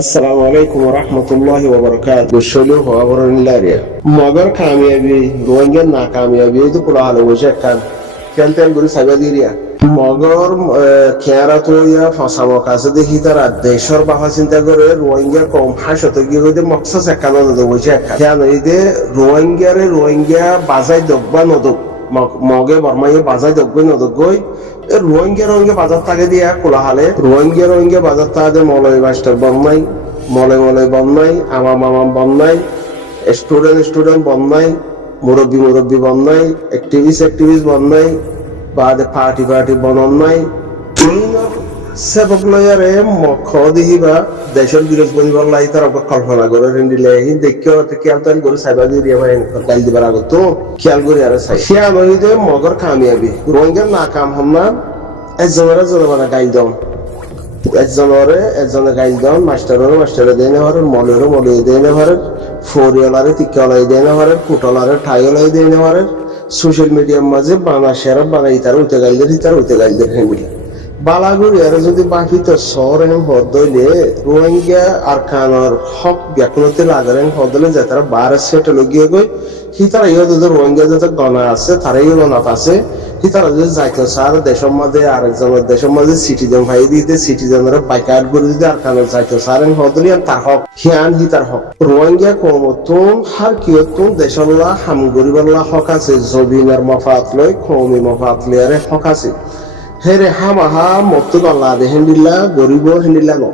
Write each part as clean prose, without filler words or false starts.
Assalamu alaikum wa rahmatullahi wa barakatuh. Shulu wa wurin lariya. Magar kamiyabi, ruwangen na kamiyabi duk kula hala waje kan. Kyalten guri sagadiriya. Magar kyara to ya fasama kasa de hitara deshar baha sinta gore ruwangen kom hasha to giyo de maksa se kanon da waje kan. Kyana ide ruwangen bazai dobba nodok. Mage barmaye bazai dobba nodok goy. Rohingya বাজার থাকে দিয়া খোলা হালে রোহিঙ্গা বাজার থাকে Malay master বন্যাই Malay বন্যাই আমাম বন্যাই student বন্যাই মুরব্বী বন্যাই activist বন্যাই বাদে party বন্যাই সেবক লয়ারে খদিহিবা দেশের বিরোধ বনিবার লাই তার কল্পনা করে রেন্ডিলে দেখে খেয়াল তাল করে সাইবা দিয়ে গাইল দিবার আগত তো খেয়াল করে আর সাই সে আনহিদে মগর কামিয়াবি রোহিঙ্গার না কাম হম না একজনের গাইল দম একজনে গাইল দম মাস্টারে দেয় না হরেন মলয় দেয় না হরেন ফরিয়ালারে তিক্কালাই দেয় না হরেন কুটলারে ঠাইলাই দেয় না হরেন সোশ্যাল মিডিয়ার মাঝে বানাই তার উঠে গাইলদের হ্যান্ডিল বালাগুড়ি আর যদি বাকিত সরেন হদলে রোহিঙ্গা আর খানোর হক ব্যাকুলতে লাগারেন হদলে যে তারা বার সেটা লগিয়ে গই হি তারা ইহদের রোহিঙ্গা যত গণা আছে তারাই গণাত আছে হি তারা যদি যাইতো স্যার দেশের মধ্যে আরেকজনের দেশের মধ্যে সিটিজেন ভাই দিতে সিটিজেনরা বাইকাট করে দিতে আর খানোর যাইতো স্যারেন হদলে তার হক হিয়ান হি তার হক রোহিঙ্গা কমতুন হার কিয়তুন দেশল্লা হামগরিবাল্লা হক আছে জবিনের মফাত লই কৌমি মফাত লয়ারে হক আছে হেরে হামাহা মক্ত গল্লা দে হেন্ডিল্লা গরিব হেন্ডিল্লা ন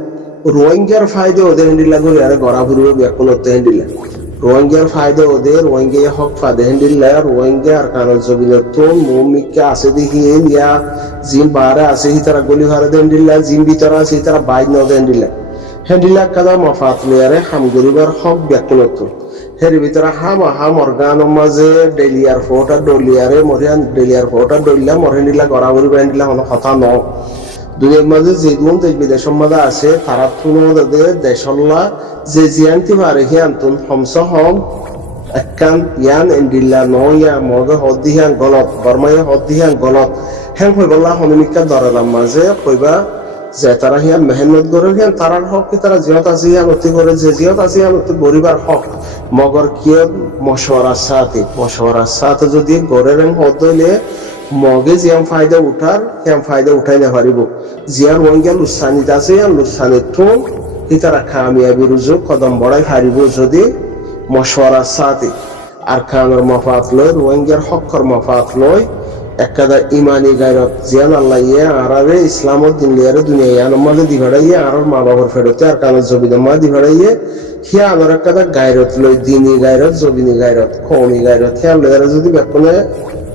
রোহিঙ্গার ফায়দে ওদের হেন্ডিল্লা করে আরে গড়া ফুরিব ব্যাকুলতে হেন্ডিল্লা রোহিঙ্গার ফায়দে ওদের রোহিঙ্গা হক ফাদে হেন্ডিল্লা রোহিঙ্গা আর কানল জবিলত মুমিকা আছে দেখি ইয়া জিম বারে আছে হি তারা গলি হারে দে হেন্ডিল্লা জিম ভিতরে আছে তারা বাইক ন দে হেন্ডিল্লা কাদা মফাত লয়ারে হাম গরিবার হক ব্যাকুলত হেরি ভিতরে হাম অর্গানোর মাঝে ডেলিয়ার ফোটা ডলিয়ারে মরিয়ান ডেলিয়ার ফোটা ডলিয়া মরেন্ডিলা গড়াগড়ি ব্যান্ডিলা হলো কথা ন দুনিয়ার মাঝে যে গুণ দেশ বিদেশের মাঝে আছে তারা তুলনাতে দেশল্লা যে জিয়ান্তি পারে হিয়ান্তুন হমস হম একান ইয়ান এন্ডিল্লা নয়া মগে হদ্দিহান গলত বর্মায় হদ্দিহান গলত হ্যাং হইবল্লা হমিকা দরালাম মাঝে কইবা যে তারা হিয়ান মেহনত করে হিয়ান তারার হক কি তারা জিয়ত আছে হিয়ান অতি করে যে জিয়ত আছে হিয়ান অতি গরিবার হক মগর কিয় মশওয়ারার সাথে যদি গড়ের হদলে মগে জিয়াম ফায়দা উঠাই না পারিব জিয়ার রোহিঙ্গা লুসানিত আছে হিয়ান লুসানিত তো হি তারা কামিয়াবি রুজু কদম বড়াই হারিব যদি মশওয়ারার সাথে আর খানোর মফাত লয় রোহিঙ্গার হকর মফাত লয় একাদা ইমানি গায়রত জিয়ান আল্লাহ ইয়ে আরাবে ইসলামত দিন লিয়ারে দুনিয়া ইয়ানোর মাঝে দিভাড়াইয়ে আর মা বাবার ফেরতে আর কানের জবিদের মা দিভাড়াইয়ে হিয়া আনার একাদা গায়রত লই দিনী গায়রত জবিনী গায়রত কৌমি গায়রত হিয়া লয়ারে যদি বেকনে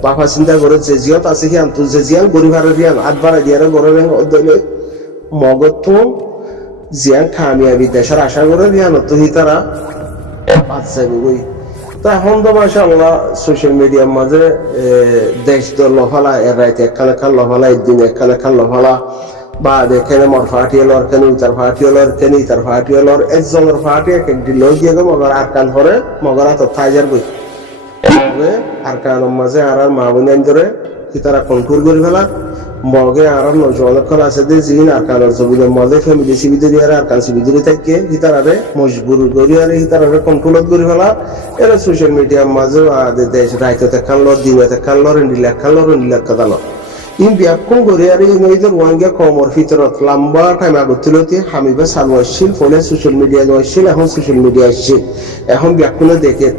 বাফা চিন্তা করে যে জিয়ত আছে হিয়ান তুই যে জিয়ান গরিবারে দিয়ান হাত বাড়াই দিয়ারে গড়ে অদলে মগত জিয়ান কামিয়াবি দেশের আশা করে দিয়ান তো হি তারা বাচ্চা বই তা এখন তো মাশাআল্লাহ সোশ্যাল মিডিয়ার মাঝে দেশ তো লফালা এর রাইতে একখান লফালা একদিন একখান লফালা বা এখানে মর ফাটি হলো আর কেন তার ফাটি হলো আর কেন তার ফাটি হলো একজনের ফাটি একদিন লই দিয়ে গো মগর আর কান ধরে মগরা তো থাইজার বই আর কানের মাঝে আর মা বোন ধরে কি তারা কন্ট্রোল করে ফেলা মগে আর নজওয়ানকল আছে যে জিন আর কানের জবিদের মাঝে ফ্যামিলি সিবিদের আর কান সিবিদের থাকে হিতারারে মজবুর করি আর হিতারারে কন্ট্রোল করে ফেলা এরা সোশ্যাল মিডিয়ার মাঝে দেশ রাইতে খানলো দিনে খানলো রেন্ডিলা কাদালো ইন ব্যাপক করে আর এই নইদের ওয়াঙ্গা কমর ভিতরত লম্বা টাইম আগতলতে হামিবা সালওয়াশিল ফলে সোশ্যাল মিডিয়া দইছিল এখন সোশ্যাল মিডিয়া আসছে এখন ব্যাপকনে দেখে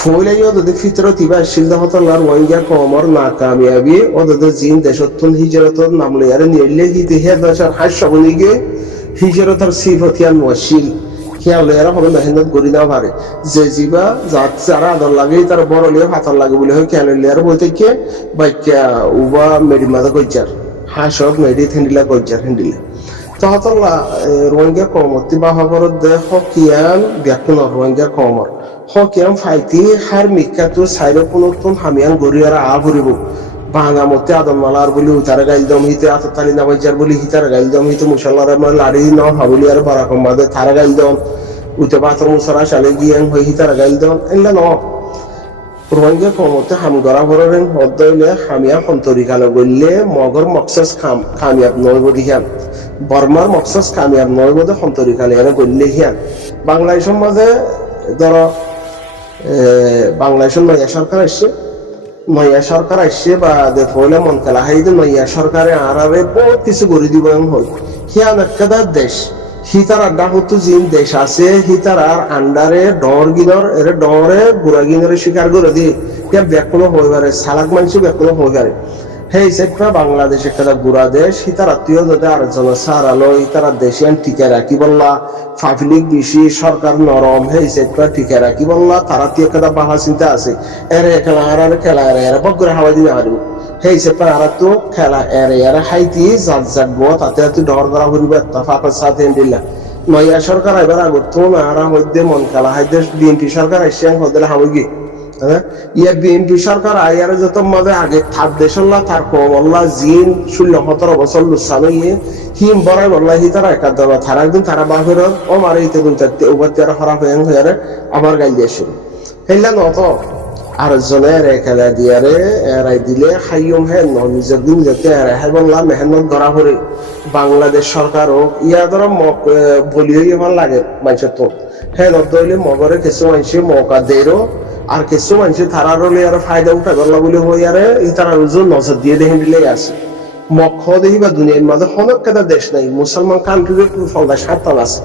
ফলে ওদের ভিতরত ইবা শিলদা হতলার ওয়াঙ্গা কমর না কামিয়াবি ওদের জিন দেশতুন হিজরতর নামলে আর নিলে হিতে হে দশার হাসবনিগে হিজরতর সিফতিয়ান ওয়াশিল খেয়াল এরা হবে মেহনত করি না পারে যে জিবা যারা আদর লাগে তার বড় লিয়ে হাতর লাগে বলে হয় খেয়াল লিয়ার বই থেকে বাইকা উবা মেডি মাদা কইচার হাসব মেডি থেন্ডিলা কইচার হেন্ডিলা তহতল্লা রোহিঙ্গা কমতি বা হবরত দে হকিয়ান ব্যাকুন রোহিঙ্গা কমর হকিয়ান ফাইতি হার মিকাতো সাইরো কোনতুন হামিয়ান গরিয়ারা আ ভরিব বাঙা মতে আদম মালার বলি উতারে গাইল দম হিতে আততালি না বাইজার বলি হিতারে গাইল দম হিতে মুশাল্লার আমার লাড়ি ন হাবলি আর বারাকম মাদে থারা গাইল দম উতে বাতর মুসরা শালে গিয়াং হই হিতারে গাইল দম এলা ন রোহিঙ্গা কমতে হাম গড়া ভরেন হদ্দইলে হামিয়া সন্তরিকালে গললে মগর মকসাস কামিয়াব নইব দিহান বর্মার মকসাস কামিয়াব নইব দে সন্তরিকালে এর গললে হিয়ান বাংলাদেশের মাঝে ধরো বাংলাদেশের নয়া সরকার আসছে বা দেখলে মন খেলা হাইতে নয়া সরকারে আরারে বহুত কিছু করে দিব হয় হিয়ান একটা দেশ হিতার আড্ডা হতো জিন দেশ আছে হিতার আর আন্ডারে ডর গিনর এর ডরে বুড়া গিনরে শিকার করে দিয়ে হিয়া ব্যাকুলো হয়ে পারে সালাক মানুষ ব্যাকুলো হয়ে পারে সেই হিসেবে বাংলাদেশ একটা বুড়া দেশ হিতার আত্মীয় যাতে আরেকজন সারালো হিতার দেশে টিকে রাখি বললা পাবলিক বেশি সরকার নরম সেই হিসেবে টিকে রাখি বললা তারা তি একটা বাহা চিন্তা আছে এর খেলা আর খেলা এর বগ্রে হাওয়া দিবে হারিব সেই হিসেবে আর তো খেলা এর হাইতি জাত জাগবো তাতে ডর করা করিব ফাঁকের সাথে দিলা নয়া সরকার এবার আগত না মধ্যে মন খেলা হাইতে বিএনপি সরকার এসে হদিলে হাওয়াগি ইয়া বিএনপি সরকার আয়ার যত মাঝে আগে থার দেশল্লা তার কমল্লা জিন 16-17 বছর লুসানো ইয়ে হিম বড়াই বললা হি তারা একা দেওয়া তারা একদিন তারা বাহির ও মারে ইতে দিন চারটে উপার তারা খারাপ হয়ে আবার গাইল দিয়েছিল হেলা নত আর জনের খেলা দিয়ারে এরাই দিলে খাইম হে নিজের দিন যেতে এরাই হে বললা মেহনত ধরা করে বাংলাদেশ সরকার হোক ইয়া ধরো বলিয়ে আমার লাগে মানুষের তো হ্যাঁ নদলে মগরে কিছু মানুষ মৌকা দেরো আর কিছু মানুষ তারা রলে আর ফায়দা উঠা গল্লা বলে হই আরে তারা রোজন নজর দিয়ে দেখে দিলেই আছে মক্ষ দেখি বা দুনিয়ার মাঝে অনেক কেটা দেশ নাই মুসলমান কান্ট্রির ফলদা 7টা আছে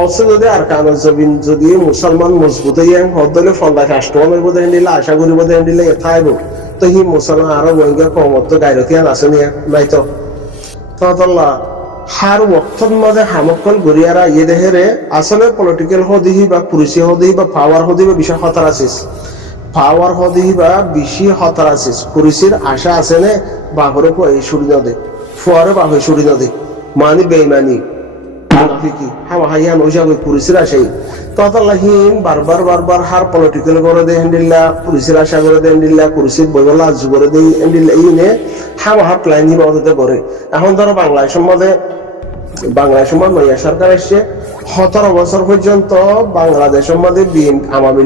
অসে যদি আর কাগজ জবিন যদি মুসলমান মজবুত হইয়া হদলে ফলদা রাষ্ট্রমান হইব দেখে দিলে আশা করিব দেখে দিলে এথাইব তো হি মুসলমান আরো বইঙ্গা কমত গাইরতিয়ান আছে নিয়ে নাই তো ততল্লা হার ওয়াক্তর মাঝে হামকল গড়িয়ারা ইয়ে দেহেরে আসলে পলিটিক্যাল হদিহি বা পুলিশি হদিহি বা পাওয়ার হদিহি বা বিষয় হতার আছিস পাওয়ার হদিহি বা বেশি হতার আছিস পুলিশের আশা আছে নে বাপরে এই সুরি নদে ফুয়ারে বাপে সুরি নদে মানি বেইমানি মুনাফিকি হাওয়া হাইয়া নইসা কই পুলিশের আশাই ততলাহীন বারবার হার পলিটিক্যাল করে দেন দিল্লা পুলিশের আশা করে দেন দিল্লা পুলিশের বইবলা আজ করে দেই দিল্লা এই নে হাওয়া হার প্ল্যান নিয়ে অদতে করে এখন ধরো বাংলাদেশের মধ্যে নয়া সরকার এসছে 17 বছর পর্যন্ত বাংলাদেশের মধ্যে আওয়ামী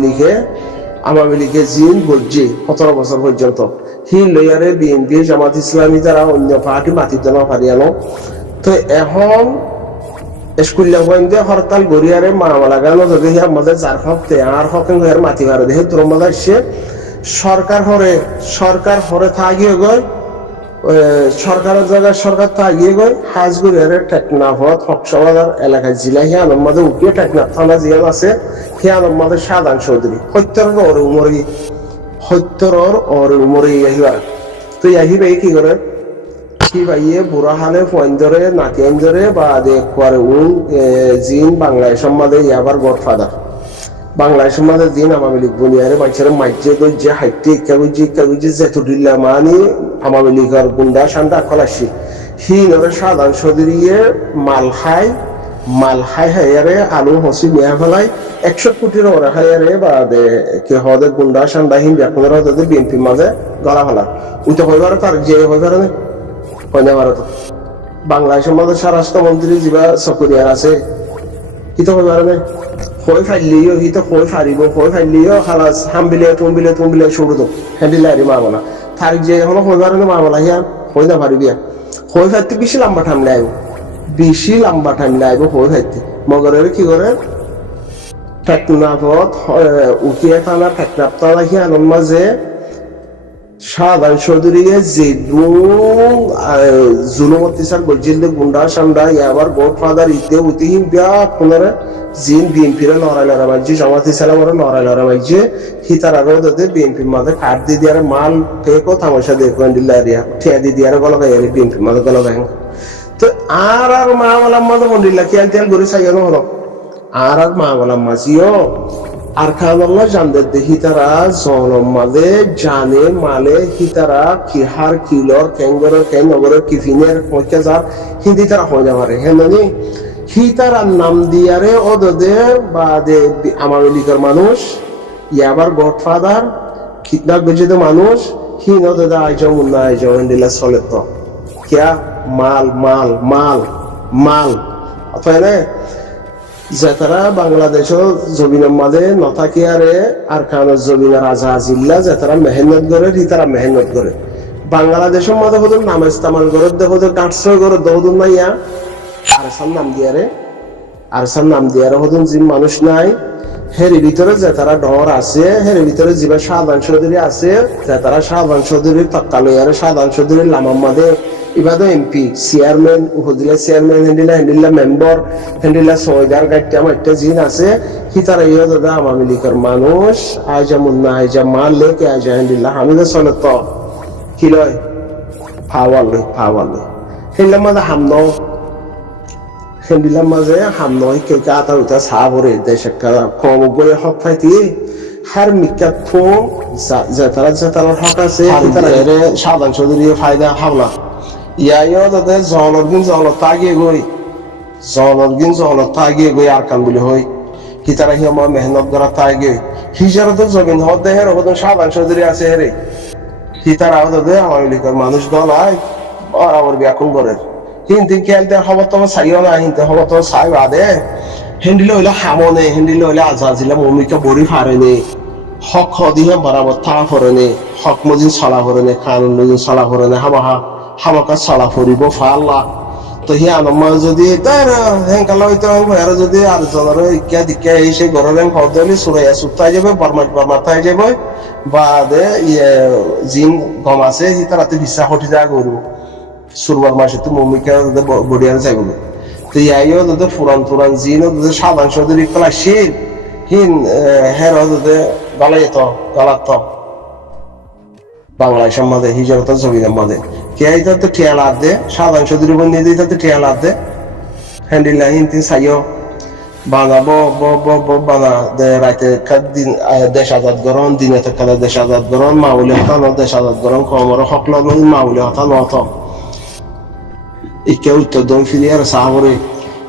লীগে জিন বলছে 17 বছর পর্যন্ত হি লয়ারে বিএনপি জামাত ইসলামী যারা অন্য পার্টি মাতি দেওয়া পারিয়ানো তো এখন স্কুল হরতাল গড়িয়ারে মামলা গানো যদি আমাদের যার হকতে আর হকেন হয়ে মাতি পারে দেখে তোর মধ্যে এসছে সরকার হরে থাকিয়ে গয় সরকারের জায়গায় সরকার তো আগিয়ে গই হাজগুড়ের টেকনাফত হকসবাজার এলাকায় জিলা হিয়ানোর মাঝে উঠিয়ে টেকনাফ থানা জিয়ান আছে হিয়ানোর মাঝে সাধারণ চৌধুরী সত্যর ওরে আহিবা তো আহিবে কি করে কি ভাইয়ে বুড়া হালে ফয়েন্দরে নাতিয়ানজরে বা দেখবারে জিন বাংলাদেশের মাঝে ইয়াবার গডফাদার বাংলাদেশের মাঝে দিন আওয়ামী লীগ বুনিয়ারে মানুষের মাইজে গইছে হাইটে ইচ্ছা গইছে যেত দিল্লা মানি আওয়ামী লীগের গুন্ডা সান্ডা খলাসি হি নরে সাধারণ সদরিয়ে মাল খাই হাইয়ারে আলু হসি মিয়া ফেলাই 100 কোটির ওরা হাইয়ারে বা কে হদে গুন্ডা সান্ডা হিন ব্যাকুনের হতে বিএনপির মাঝে গলা ফেলা উইতে হইবার তার যে হইবার না হইনা ভারত বাংলাদেশের মাঝে স্বরাষ্ট্রমন্ত্রী যিবা চকরিয়ার আছে কিতো হইবার না হয়ে ফাইলিও হি তো হয়ে ফারিব হয়ে ফাইলিও খালাস হামবিলে তুমবিলে শুরু তো হ্যান্ডিলারি মামলা তার যে হলো হয়ে পারে মামলা হিয়া হয়ে না পারিবিয়া হয়ে ফাইতে বেশি লম্বা টাইম লাইব হয়ে ফাইতে মগরের কি করে টেকনাফত উকিয়া থানা টেকনাফ থানা হিয়ানোর মাঝে সাধারণ চৌধুরীকে যে জুলুম অত্যাচার গজিল গুন্ডা সান্ডা ইয়াবার গডফাদার ইতে উতিহীন বিয়া পুনরে জিন বিএনপির লড়াই মাইছে জামাত ইসলামের লড়াই মাইছে হিতার আরো তাদের বিএনপির মাঝে কাঠ দিয়ে দিয়ার মাল পেকো তামাশা দিয়ে দিল্লা এরিয়া ঠিয়া দিয়ে দিয়ার গলগাই বিএনপির মাঝে গলগাই তো আর মামলার মাঝে মন্দিল্লা খেয়াল টেয়াল করে চাইয়ানো হলো আর মামলার মাঝিও আর খানাল্লাহ জানদের দেখি তারা জনম মাঝে জানে মালে হিতারা কিহার কিলর কেঙ্গরের কেঙ্গরের কিফিনের পয়সা যার হিন্দি তারা হয়ে যাবে হ্যাঁ মানে হিতারা নাম দিয়ারে ওদে বা আওয়ামী লীগের মানুষ ইয়াবার গডফাদার কিডন্যাপ বেঁচে মানুষ হিন ওদের আইজম উন্না আইজম দিলা চলে তো কিয়া মাল অথবা যে তারা বাংলাদেশের জমিনের মাঝে নথাকি আর কানের জমিনের রাজা আজিল্লা যে তারা মেহনত করে তারা মেহনত করে বাংলাদেশের মাঝে হতো নাম ইস্তেমাল করে দেখো যে গাঁটছয় করে দেখো মাইয়া আরসার নাম দিয়ারে হতো যে মানুষ নাই হের ভিতরে যে তারা ডর আছে হের ভিতরে যিবা সাধারণ চৌধুরী আছে যে তারা সাধারণ চৌধুরী তক্কালয়ারে সাধারণ চৌধুরী লামার মাঝে ইবাদো এমপি চেয়ারম্যান উপজেলা চেয়ারম্যান হেন্ডিলা মেম্বার হেন্ডিলা সয়দার গাইটা একটা জিন আছে কি তারা ইয়ে দাদা আওয়ামী লীগের মানুষ আইজা মুন্না আইজা মাল লেকে আইজা হেন্ডিলা হামিদে চলে তো কি লয় ফাওয়াল হেন্ডিলার মাঝে হেন্ডিলার মাঝে কে আতা উঠা চাহ ভরে দেশ কম বলে হক ফাইতি হার মিকা ফোন যে তারা হক আছে তারা সাধারণ চৌধুরী ফায়দা হাওলা ইয়াইও তাতে জলত তাগিয়ে গই আর কান বলি হই হিতারা হিয়া মেহনত করা তাগিয়ে হিজার তো জমিন হদ দেহের হদ সাধারণ চৌধুরী আছে হেরে হিতারা হদে আওয়ামী লীগের মানুষ দল আয় বরাবর ব্যাকুল করেন হিন্দি খেলতে খবর তো চাইও না হিন্দি খবর তো চাই বাদে হেন্ডিলে হইলে হামনে হেন্ডিলে হইলে আজাজিলে মমিকা বড়ি ফারেনি হক হদিহে বরাবর থা ফরেনি হক মজিন চলা ফরেনি খান মজিন চলা ফরেনি হামাকা চলা ফুরিব ফাল্লা তো হি আনম্মা যদি তার হেঙ্কাল হইতে আর যদি আর জনের ইকা দিকা সেই ঘরের হদলি সুরাইয়া সুতাই যাবে বর্মাতাই যাবে বাদে জিন গম আছে সি তারাতে বিশ্বাস উঠি যা করব সুরবার মাসে তো মমিকা বড়িয়ার যাইব তো ইয়াইও যদি ফুরান জিন সাধারণ চৌধুরী ক্লাসিক হিন হের যদি গলাত বাংলাদেশের মাঝে হিজরতের জমিনের মাঝে কে তো টিয়া লাভ দে সাধারণ চৌধুরী বন্ধু দিয়ে তো টিয়া লাভ দে হ্যান্ডিল্লা হিন্দি চাইও বানাবো বানা রাইতে দিন দেশ আজাদ গরম দিনে কাদা দেশ আজাদ গরম মাউলি হতা ন দেশ আজাদ গরম কমর হকল মাউলি হতা নত ইকে উত্তর দম ফিরি আর সাহরে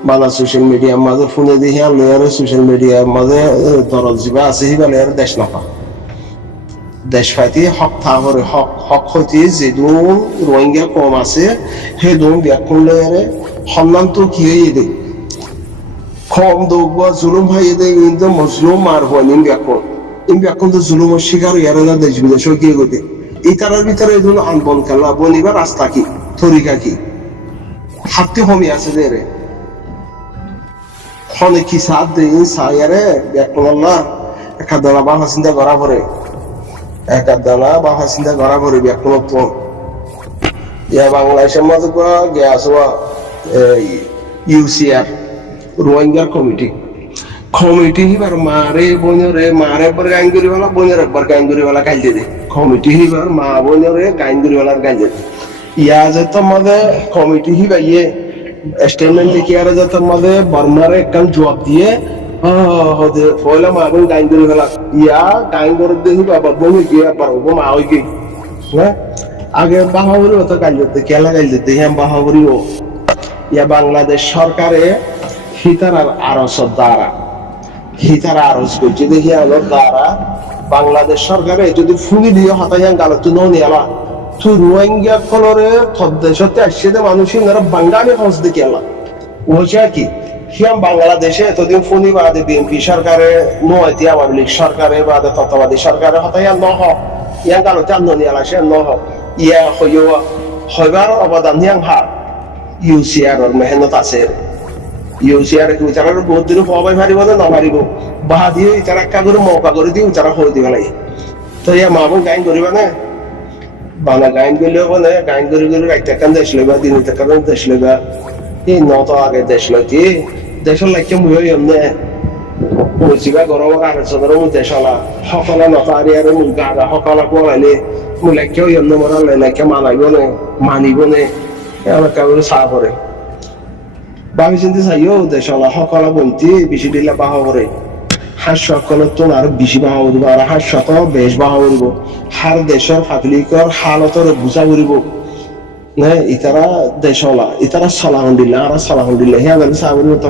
বানা সোশ্যাল মিডিয়ার মাঝে ফোনে দিয়ে আর লয়ার সোশ্যাল মিডিয়ার মাঝে দরজ যা আছে সিবালে আর দেশ নাপা দেশ ফাইতে হক থাকরে হক হইতে যেদুন রোহিঙ্গা কম আছে সেদুন ব্যাকুল লয়ারে সন্মান তো কি হয়ে দে কম দোক জুলুম হয়ে দে কিন্তু মজলুম মার হয় ইম ব্যাকুল তো জুলুমের শিকার ইয়ারে না দেশ বিদেশ গিয়ে গতে এই তারার ভিতরে এদুন আনবন খেলা বনিবার রাস্তা কি তরিকা কি হাতে হমি আছে দেরে হনে কি সাথ দে ইন সায়ারে ব্যাকুল আল্লাহ একটা দলা বা হাসিন্দা করা পরে একাদানা বা হাসিন্দা করা করে ব্যাকুলত্ব ইয়া বাংলাদেশের মাঝে গ্যাস ইউসিআর রোহিঙ্গার কমিটি হিবার মারে একবার গাইন করিবেলা বোনের একবার গাইন করিবেলা গাইল দে কমিটি হিবার মা বোনের গাইন করিবেলার গাইল দে ইয়া যে তোমাদের কমিটি হিবা ইয়ে স্টেটমেন্ট দেখি আর যে তোমাদের বর্মারে একদম জবাব দিয়ে পয়লা মাগুন গাইন করে ফেলা ইয়া গাইন করে দেখি বাবা বমি গিয়ে পারবো মা হই গই হ্যাঁ আগে বাহাবুরি হতো গাইল দিতে খেলা গাইল দিতে হ্যাঁ বাহাবুরি ও ইয়া বাংলাদেশ সরকারে হিতার আরস করছে দেখি আলোর দ্বারা বাংলাদেশ সরকারে যদি ফুলি দিয়ে হতাই গালো তুই নি আলা তুই রোহিঙ্গা কলরে দেশতে আসছে মানুষের বাঙালি হস দেখি আলা ওইটা কি হিয়াম বাংলাদেশে এতদিন ফোনি বাদে বিএনপি সরকারে নয়তি আওয়ামী লীগ সরকারে বাদে তত্ত্বাবধায়ক সরকারে হতাই ন হোক ইয়া গালো চান্দ নিয়ে আসে ন হোক ইয়া হইবার অবদান হিয়াং হার ইউসিআর মেহনত আছে ইউসিআর তারা বহুত দিন হবাই পারিব না নপারিব বাহা দিয়ে তারা একা করে মৌকা করে দিয়ে তারা হয়ে দিবে লাগে তো ইয়া মাবুন গাইন করিবা না বাংলা গাইন করলেও মানে গাইন করে রাইতে কান দেশ লইবা দিন কান দেশ লইবা এই নত আগে দেশ লইতি দেশের লাগে মুই এমনে পরিচিবা গরম আলোচনার মধ্যে দেশলা সকলা নত আরি আর মুই গাড়া সকলা কোয়ালে মুই লাগে এমনে মরা লাগে মানিব নে এলাকা করে চা করে ভাবি চিন্তি চাইও দেশলা সকলা বন্তি বেশি দিলে বাহা করে হাস্যকলত তো আর বেশি বাহা করব আর হাস্যত বেশ বাহা করব হার দেশের পাবলিকর হালতর বুঝা করব না ইতারা দেশলা ইতারা সালাহুল্লাহ আর সালাহুল্লাহ হ্যাঁ চা করব তো